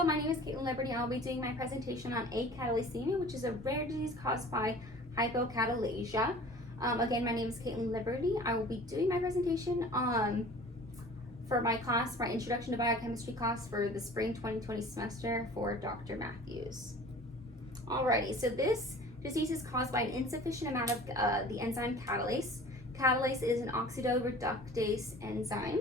Hello, my name is Caitlin Liberty. I'll be doing my presentation on Acatalasemia, which is a rare disease caused by Hypocatalasia. Again, my name is Caitlin Liberty. I will be doing my presentation for my class, my Introduction to Biochemistry class for the spring 2020 semester for Dr. Matthews. Alrighty, so this disease is caused by an insufficient amount of the enzyme catalase. Catalase is an oxidoreductase enzyme.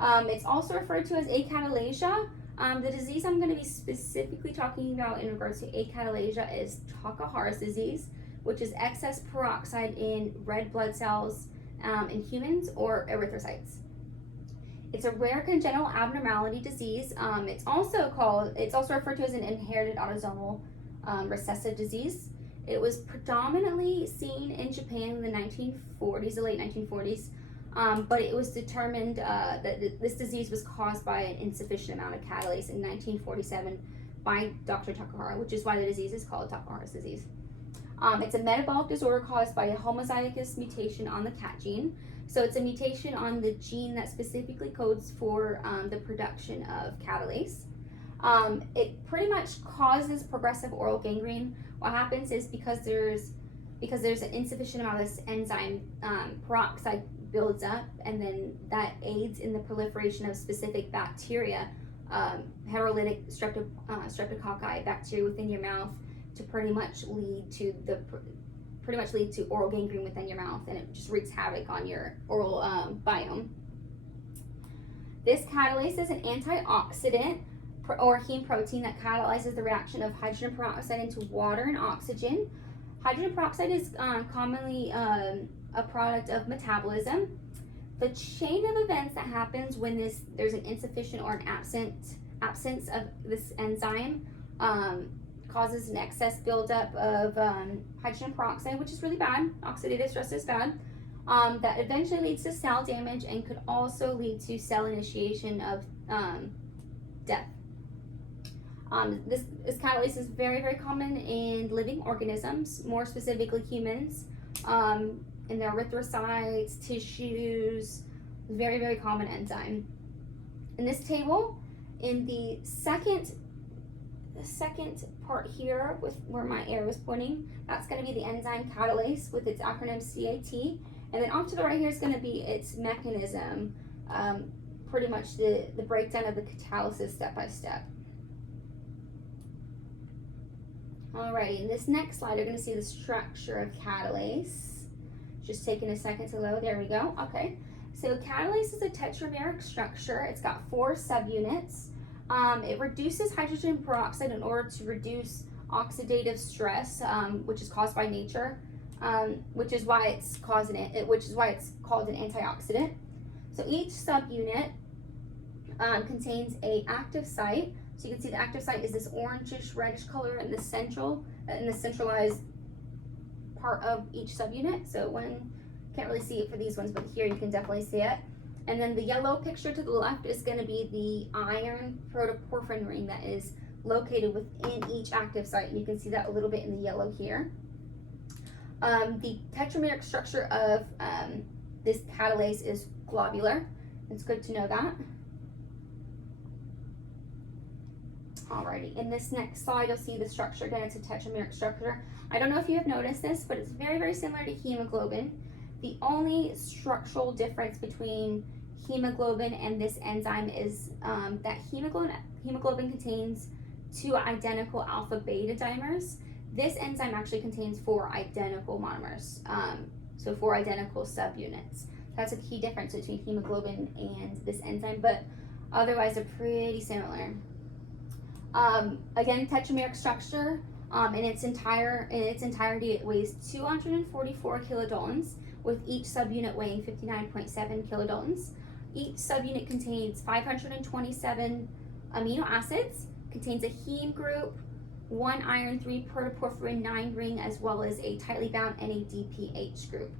It's also referred to as acatalasia. The disease I'm going to be specifically talking about in regards to acatalasia is Takahara's disease, which is excess peroxide in red blood cells in humans or erythrocytes. It's a rare congenital abnormality disease. It's also referred to as an inherited autosomal recessive disease. It was predominantly seen in Japan in the 1940s, the late 1940s. But it was determined that this disease was caused by an insufficient amount of catalase in 1947 by Dr. Takahara, which is why the disease is called Takahara's disease. It's a metabolic disorder caused by a homozygous mutation on the CAT gene. So it's a mutation on the gene that specifically codes for the production of catalase. It pretty much causes progressive oral gangrene. What happens is because there's an insufficient amount of this enzyme, peroxide builds up, and then that aids in the proliferation of specific bacteria, heterolytic streptococci bacteria within your mouth, to pretty much lead to oral gangrene within your mouth, and it just wreaks havoc on your oral biome. This catalase is an antioxidant or heme protein that catalyzes the reaction of hydrogen peroxide into water and oxygen. Hydrogen peroxide is commonly a product of metabolism. The chain of events that happens when there's an insufficient or an absence of this enzyme causes an excess buildup of hydrogen peroxide, which is really bad. Oxidative stress is bad. That eventually leads to cell damage and could also lead to cell initiation of death. This catalase is very, very common in living organisms, more specifically humans, in their erythrocytes, tissues. Very, very common enzyme. In this table, in the second part here, with where my arrow is pointing, that's going to be the enzyme catalase with its acronym CAT, and then off to the right here is going to be its mechanism, pretty much the breakdown of the catalysis step by step. Alrighty, in this next slide, you're going to see the structure of catalase. Just taking a second to load. There we go. Okay, so catalase is a tetrameric structure. It's got 4 subunits. It reduces hydrogen peroxide in order to reduce oxidative stress, which is caused by nature, which is why it's called an antioxidant. So each subunit contains an active site. So you can see the active site is this orangish reddish color in the centralized part of each subunit. So can't really see it for these ones, but here you can definitely see it. And then the yellow picture to the left is going to be the iron protoporphyrin ring that is located within each active site. And you can see that a little bit in the yellow here. The tetrameric structure of this catalase is globular. It's good to know that. Alrighty, in this next slide, you'll see the structure. Again, it's a tetrameric structure. I don't know if you have noticed this, but it's very, very similar to hemoglobin. The only structural difference between hemoglobin and this enzyme is that hemoglobin contains 2 identical alpha-beta dimers. This enzyme actually contains 4 identical monomers, so 4 identical subunits. That's a key difference between hemoglobin and this enzyme, but otherwise they're pretty similar. Again, tetrameric structure, in its entirety, it weighs 244 kilodaltons, with each subunit weighing 59.7 kilodaltons. Each subunit contains 527 amino acids, contains a heme group, 1 iron 3 protoporphyrin 9 ring, as well as a tightly bound NADPH group.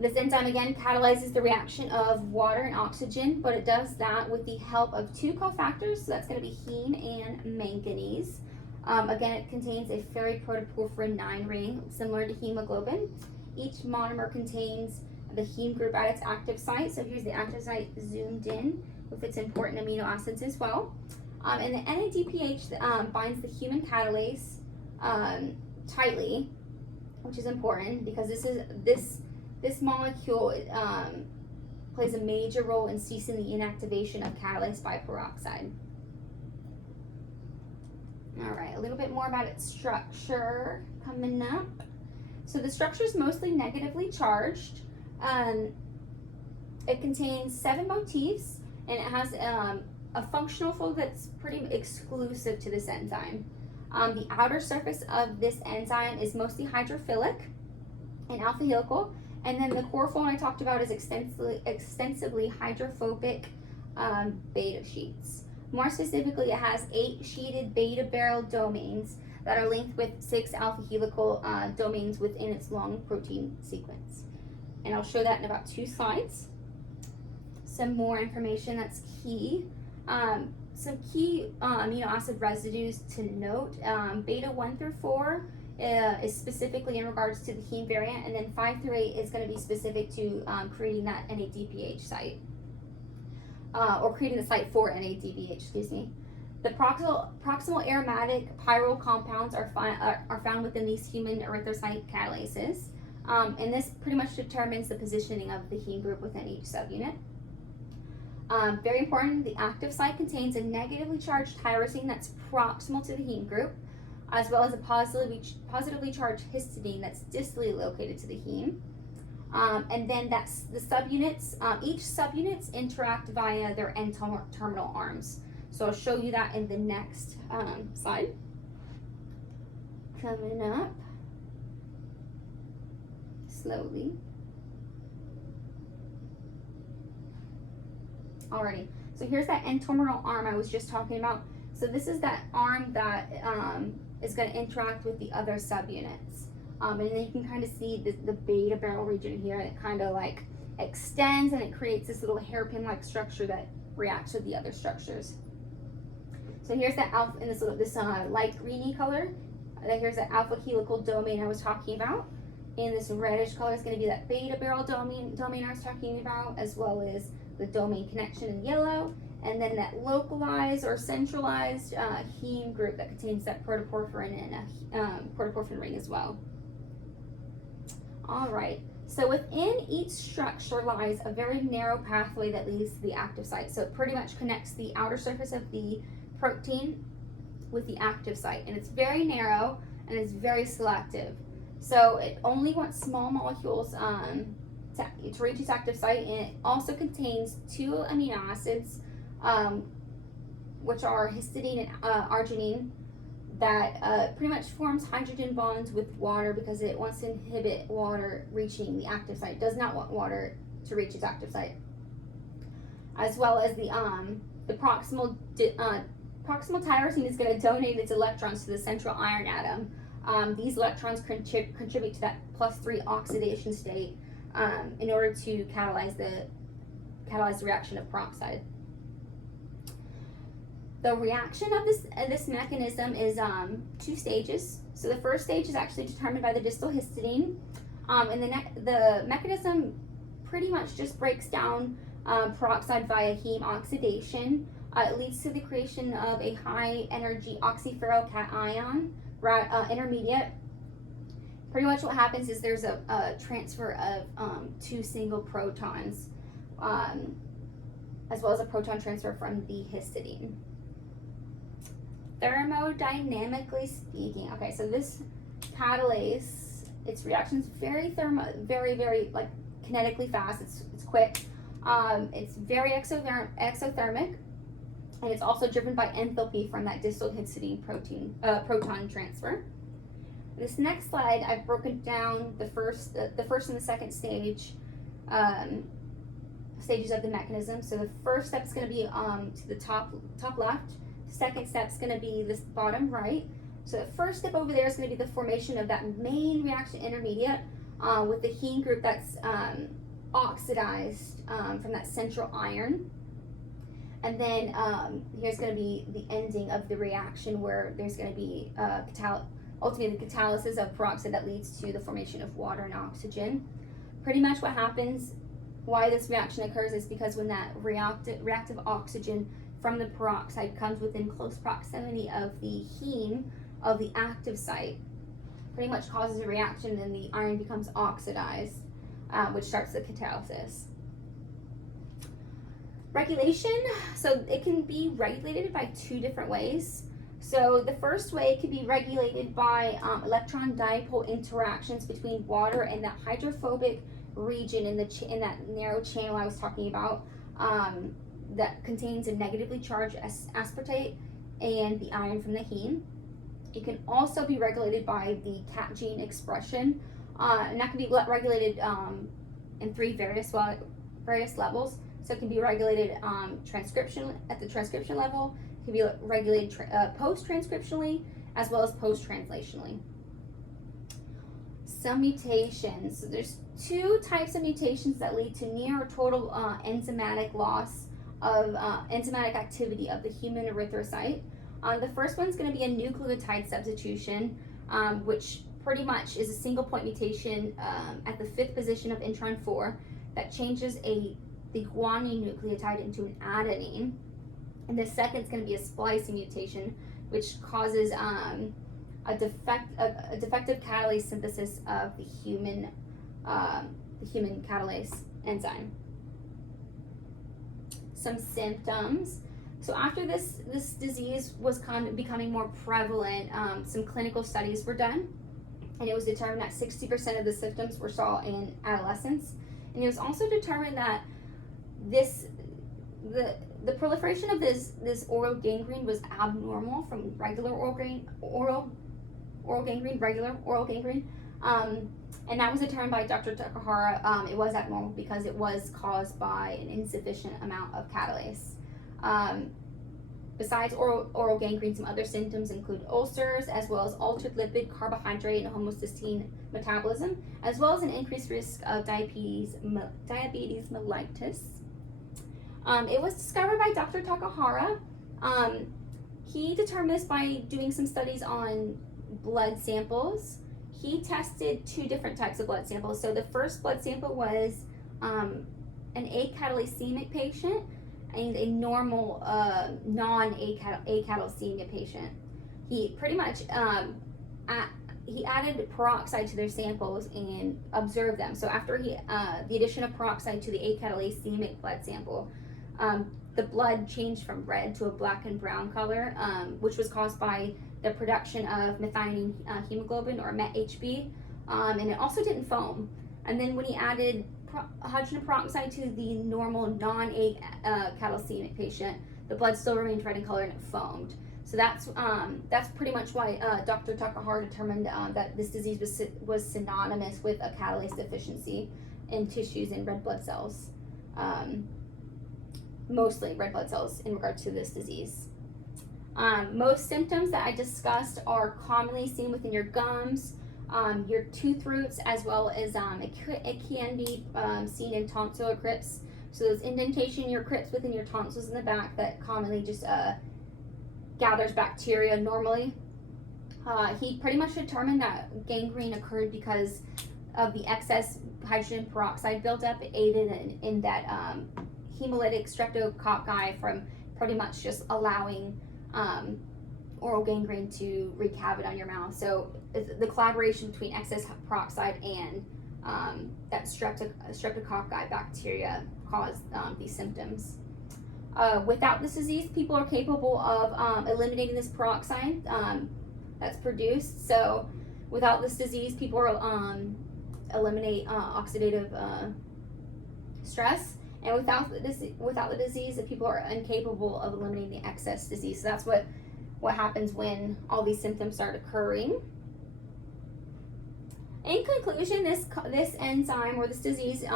This enzyme, again, catalyzes the reaction of water and oxygen, but it does that with the help of 2 cofactors, so that's going to be heme and manganese. Again, it contains a ferroprotoporphyrin 9 ring, similar to hemoglobin. Each monomer contains the heme group at its active site. So here's the active site zoomed in. with its important amino acids as well. And the NADPH binds the human catalase tightly, which is important because this molecule plays a major role in ceasing the inactivation of catalase by peroxide. All right, a little bit more about its structure coming up. So the structure is mostly negatively charged. It contains 7 motifs, and it has a functional flow that's pretty exclusive to this enzyme. The outer surface of this enzyme is mostly hydrophilic and alpha helical, and then the core flow I talked about is extensively hydrophobic beta sheets. More specifically, it has 8 sheeted beta barrel domains that are linked with 6 alpha helical domains within its long protein sequence. And I'll show that in about 2 slides. Some more information that's key. Some key amino acid residues to note. Beta 1 through 4 is specifically in regards to the heme variant, and then 5 through 8 is going to be specific to creating that NADPH site, or creating the site for NADPH, excuse me. The proximal aromatic pyrrole compounds are found within these human erythrocyte catalases, and this pretty much determines the positioning of the heme group within each subunit. Very important, the active site contains a negatively charged tyrosine that's proximal to the heme group, as well as a positively charged histidine that's distally located to the heme. And then that's the subunits. Each subunits interact via their N-terminal arms. So I'll show you that in the next slide. Coming up slowly. Alrighty, so here's that N-terminal arm I was just talking about. So this is that arm that is going to interact with the other subunits. And then you can kind of see the beta barrel region here. It kind of like extends and it creates this little hairpin-like structure that reacts with the other structures. So here's that alpha in this light greeny color. Here's that alpha helical domain I was talking about. In this reddish color is going to be that beta barrel domain I was talking about, as well as the domain connection in yellow, and then that localized or centralized heme group that contains that protoporphyrin and protoporphyrin ring as well. All right, so within each structure lies a very narrow pathway that leads to the active site. So it pretty much connects the outer surface of the protein with the active site, and it's very narrow and it's very selective. So it only wants small molecules to reach its active site, and it also contains 2 amino acids, which are histidine and arginine, that pretty much forms hydrogen bonds with water because it wants to inhibit water reaching the active site. It does not want water to reach its active site. As well as the proximal tyrosine is going to donate its electrons to the central iron atom. These electrons contribute to that +3 oxidation state in order to catalyze the reaction of peroxide. The reaction of this mechanism is 2 stages. So the first stage is actually determined by the distal histidine, and the mechanism pretty much just breaks down peroxide via heme oxidation. It leads to the creation of a high energy oxyferrocation intermediate. Pretty much what happens is there's a transfer of 2 single protons, as well as a proton transfer from the histidine. Thermodynamically speaking, okay, so this catalase, its reaction's very like kinetically fast. It's quick. It's very exothermic, and it's also driven by enthalpy from that distal histidine proton transfer. This next slide, I've broken down the first and the second stage stages of the mechanism. So the first step is going to be to the top left. Second step is going to be this bottom right. So the first step over there is going to be the formation of that main reaction intermediate with the heme group that's oxidized from that central iron. And then here's going to be the ending of the reaction, where there's going to be ultimately the catalysis of peroxide that leads to the formation of water and oxygen. Pretty much what happens why this reaction occurs is because when that reactive oxygen from the peroxide comes within close proximity of the heme of the active site, pretty much causes a reaction, and the iron becomes oxidized, which starts the catalysis. Regulation, so it can be regulated by two different ways. So the first way could be regulated by electron dipole interactions between water and that hydrophobic region in that narrow channel I was talking about, that contains a negatively charged aspartate and the iron from the heme. It can also be regulated by the cat gene expression, and that can be regulated in various levels. So it can be regulated transcription at the transcription level. It can be regulated post-transcriptionally as well as post-translationally. Some mutations. So there's two types of mutations that lead to near or total enzymatic loss of enzymatic activity of the human erythrocyte. The first one's going to be a nucleotide substitution, which pretty much is a single point mutation at the 5th position of intron 4 that changes the guanine nucleotide into an adenine. And the second is going to be a splicing mutation, which causes a defective catalase synthesis of the human catalase enzyme. Some symptoms. So after this disease was becoming more prevalent, some clinical studies were done, and it was determined that 60% of the symptoms were saw in adolescents. And it was also determined that the proliferation of this oral gangrene was abnormal from regular oral gangrene, regular oral gangrene. And that was determined by Dr. Takahara. It was abnormal because it was caused by an insufficient amount of catalase. Besides oral gangrene, some other symptoms include ulcers, as well as altered lipid, carbohydrate, and homocysteine metabolism, as well as an increased risk of diabetes mellitus. It was discovered by Dr. Takahara. He determined this by doing some studies on blood samples. He tested two different types of blood samples. So the first blood sample was an acatalasemic patient and a normal non-acatalasemic patient. He pretty much he added peroxide to their samples and observed them. So after the addition of peroxide to the acatalasemic blood sample, the blood changed from red to a black and brown color, which was caused by the production of methionine hemoglobin, or MET-HB, and it also didn't foam. And then when he added hydrogen peroxide to the normal non-acatalasemic patient, the blood still remained red in color and it foamed. So that's pretty much why Dr. Takahara determined that this disease was synonymous with a catalase deficiency in tissues and red blood cells, mostly red blood cells in regard to this disease. Most symptoms that I discussed are commonly seen within your gums, your tooth roots, as well as it can be seen in tonsillar crypts. So those indentation in your crypts within your tonsils in the back that commonly just gathers bacteria normally. He pretty much determined that gangrene occurred because of the excess hydrogen peroxide buildup. It aided in that hemolytic streptococci from pretty much just allowing oral gangrene to wreak havoc on your mouth. So the collaboration between excess peroxide and that streptococci bacteria caused these symptoms. Without this disease, people are capable of eliminating this peroxide that's produced. So without this disease, people are eliminate oxidative stress. And without the disease, people are incapable of eliminating the excess disease. So that's what happens when all these symptoms start occurring. In conclusion, this enzyme or this disease is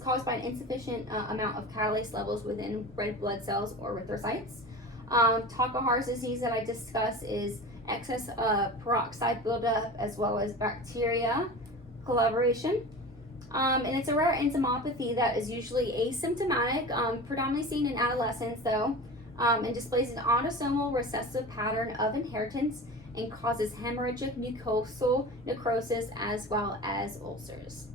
caused by an insufficient amount of catalase levels within red blood cells or erythrocytes. Takahara's disease that I discussed is excess peroxide buildup as well as bacteria collaboration. And it's a rare enzymopathy that is usually asymptomatic, predominantly seen in adolescents though, and displays an autosomal recessive pattern of inheritance and causes hemorrhagic mucosal necrosis as well as ulcers.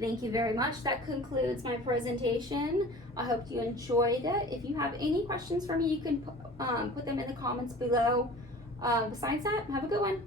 Thank you very much. That concludes my presentation. I hope you enjoyed it. If you have any questions for me, you can put them in the comments below. Besides that, have a good one.